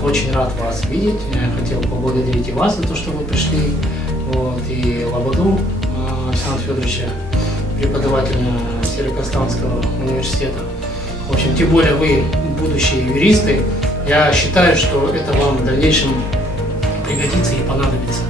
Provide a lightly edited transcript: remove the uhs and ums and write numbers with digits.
Вот, очень рад вас видеть. Я хотел поблагодарить и вас за то, что вы пришли. Вот, и Лободу Александра Федоровича, преподавателя Северо-Казахстанского университета. В общем, тем более вы будущие юристы. Я считаю, что это вам в дальнейшем пригодится и понадобится.